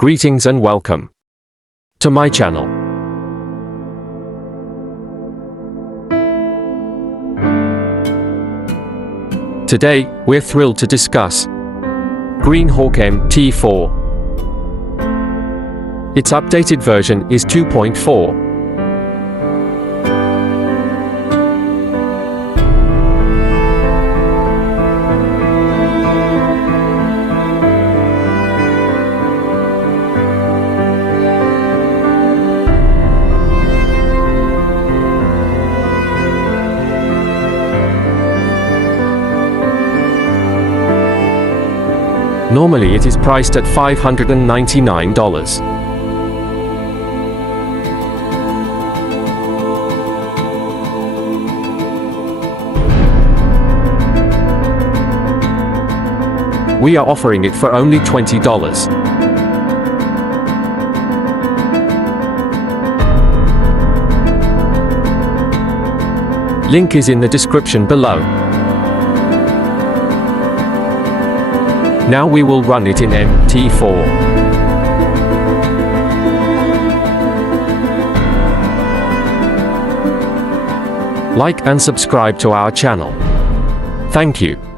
Greetings and welcome to my channel. Today, we're thrilled to discuss Greenhawk MT4. Its updated version is 2.4. Normally it is priced at $599. We are offering it for only $20. Link is in the description below. Now we will run it in MT4. Like and subscribe to our channel. Thank you.